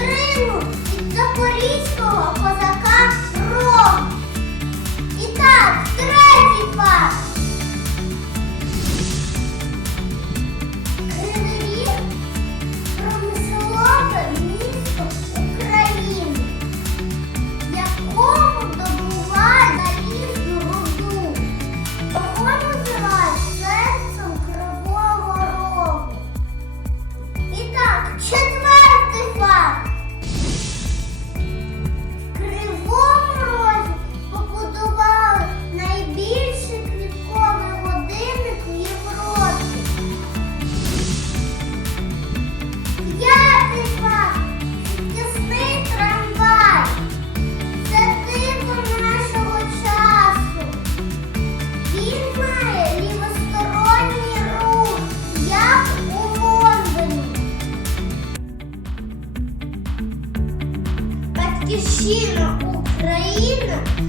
місто отримав запорізького козака батьківщина Україна.